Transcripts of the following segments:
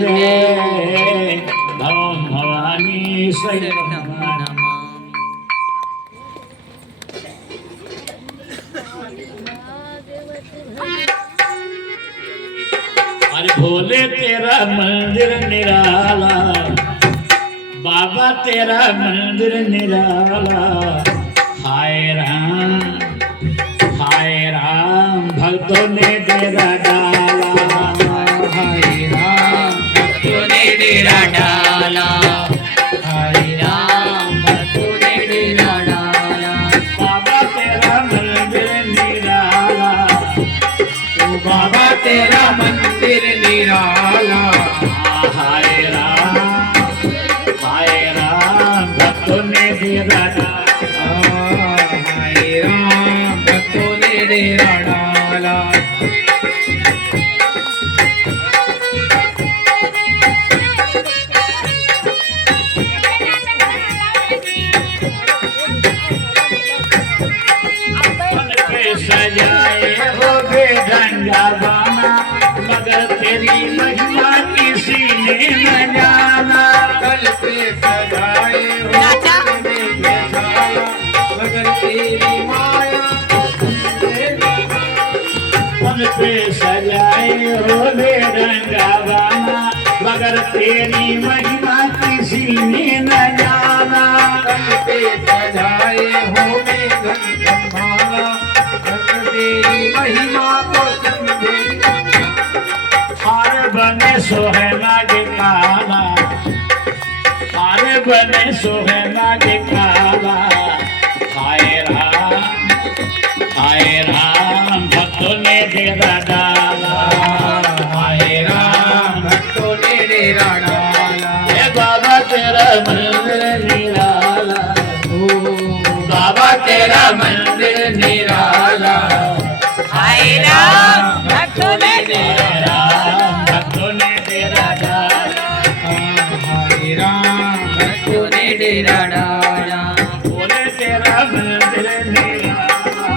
वंदे भवं भवानी शरणं अरे भोले तेरा मंदिर निराला, बाबा तेरा मंदिर निराला। हाय राम भक्तों ने डेरा डाला, हाय राम भक्तों ने डेरा डाला, हाय राम भक्तों ने डेरा डाला। बाबा तेरा मंदिर निराला, तो बाबा तेरा मंदिर निराला। हाय राम भक्तों ने डेरा डाला, हाय राम भक्तों ने डेरा डाला। मन पे सजाए होगे ढंगा बाना, मगर तेरी महिमा किसी ने न जाना। कल पे सजाए हो मगर तेरी माया मन पे सजाए होगे ढंगा बाना, मगर तेरी महिमा किसी ने न जाना। कल पे सजाए हो गंधमाला, मगर तेरी महिमा को समझे। हार बने सोहना के काला, हार बने सोहना के काला। हाय राम भक्तों ने डेरा डाला, हाय राम भक्तों ने डेरा डाला। हे बाबा तेरा मंदिर निराला, ओ बाबा तेरा मंदिर निराला। हाय राम भक्तों ने डेरा भक्तों ने डेरा डाला। हाय राम भक्तों ने डेरा डाला। बोले तेरा मंदिर निराला,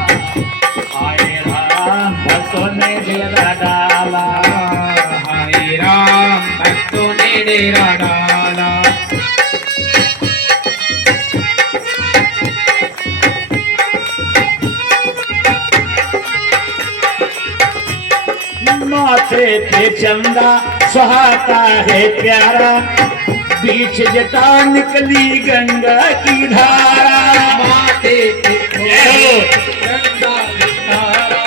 हाय राम भक्तों ने डेरा डाला। हाय राम भक्तों ने डेरा डाला। माथे पे चंदा सुहाता है प्यारा, बीच जटा निकली गंगा की धारा। माथे पे गंगा की धारा,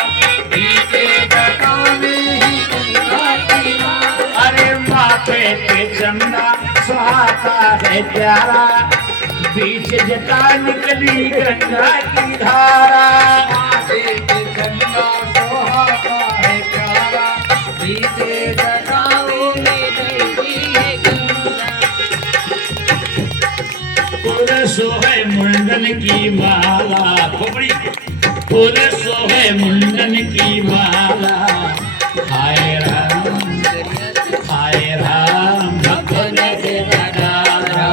बीते जटा में ही गंगा की धारा। अरे माथे पे चंदा सुहाता है प्यारा, बीच जटा निकली गंगा की धारा। माथे पे गंगा सुहाता है प्यारा, बीते जटाओं में बहती है गंगा। पुरसो है मुंडन की माला, खोपड़ी पुरसो है मुंडन की माला। हाय राम भक्तों ने डेरा डाला,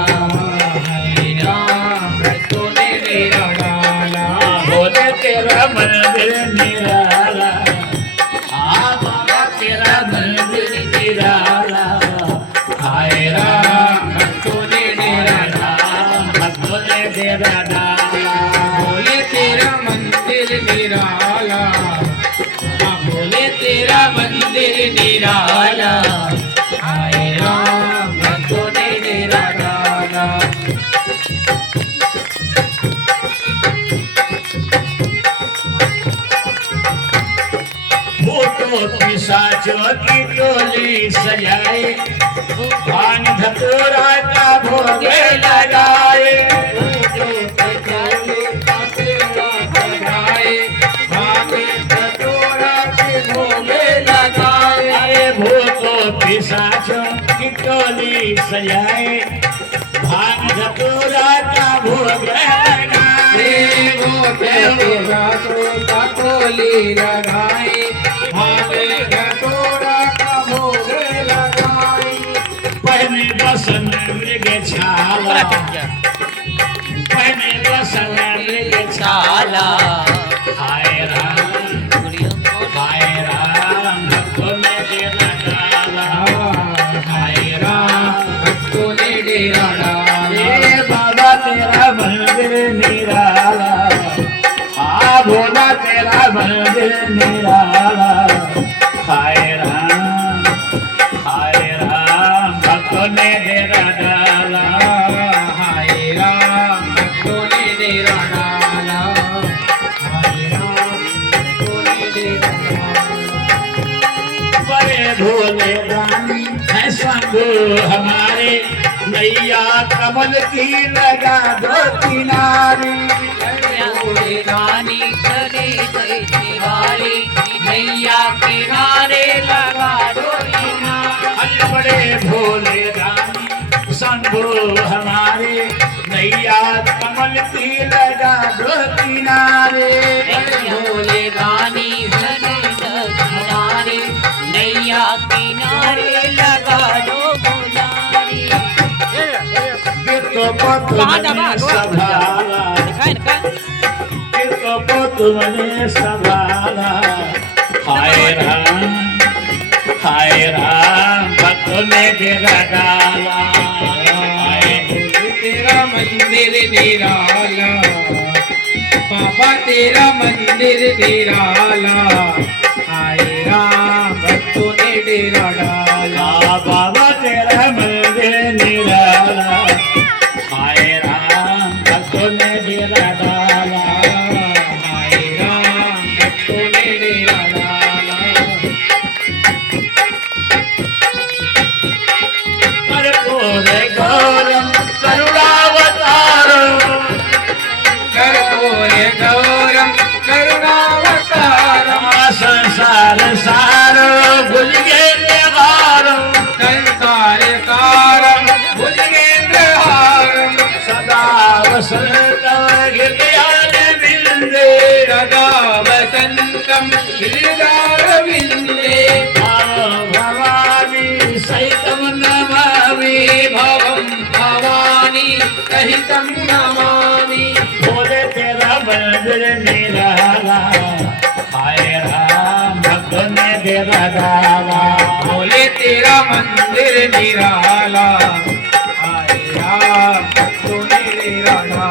हाय राम भक्तों ने डेरा डाला। बोले तेरा मंदिर निराला, बाबा तेरा मंदिर निराला। हाय राम भक्तों ने डेरा डाला। भक्तों ने डेरा डाला। बोले तेरा मंदिर निराला, बोले तेरा मंदिर निराला। हाय राम भक्तों ने डेरा डाला। भूतों पिशाचों की टोली सजाए, भांग धतूरा का भोग लगाए। भूतों पिशाचों का तेरा सजाए, भांग धतूरा के भोग लगाए। अरे भूतों पिशाचों की टोली सजाए, भांग धतूरा का भोग लगाए। का टोली लगाई, भांग धतूरा का भोग लगाई। पहने बसन मृग छाला, पहने बसन मृग छाला। हाय राम भक्तों ने डेरा डाला, हाय मंदिर निराला हाय राम भक्तों ने डेरा डाला हाय राम भक्तों ने डेरा डाला हाय राम भक्तों ने डेरा डाला बड़े भोले रानी है शंभु हमारे नैया कमल की लगा दो किनारे भोले रानी करे गई दिवाली नैया किनारे लगा दो अरे बड़े भोले रानी शंभु हमारे नैया कमल की लगा दो किनारे भोले रानी करे किनारे नैया किनारे लगा दो बुलारी तुमने संभाला तुमने संभाला हाय राम भक्तों ने डेरा डाला तेरा मंदिर निराला बाबा तेरा मंदिर निराला हाय राम भक्तों ने डेरा डाला बाबा तेरा मंदिर निराला हाय राम भक्तों ने डेरा डाला हाय राम भक्तों ने डेरा डाला कर्पूर गौरम करुणावतारम कर्पूर गौरम करुणावतारम संसार सार भुज गेंद्रहारम संसार कारम भुजगेंद्रहारम सदा वसंत हृदयाल बिंदे सदा वसंतम हृदयारविंदे भवानी सहितम नमामि भवम भवानी सहितं नमामि बोले तेरा मंदिर निराला हाय राम भक्तों ने डेरा डाला बोले तेरा मंदिर निराला हाय राम भक्तों ने डेरा डाला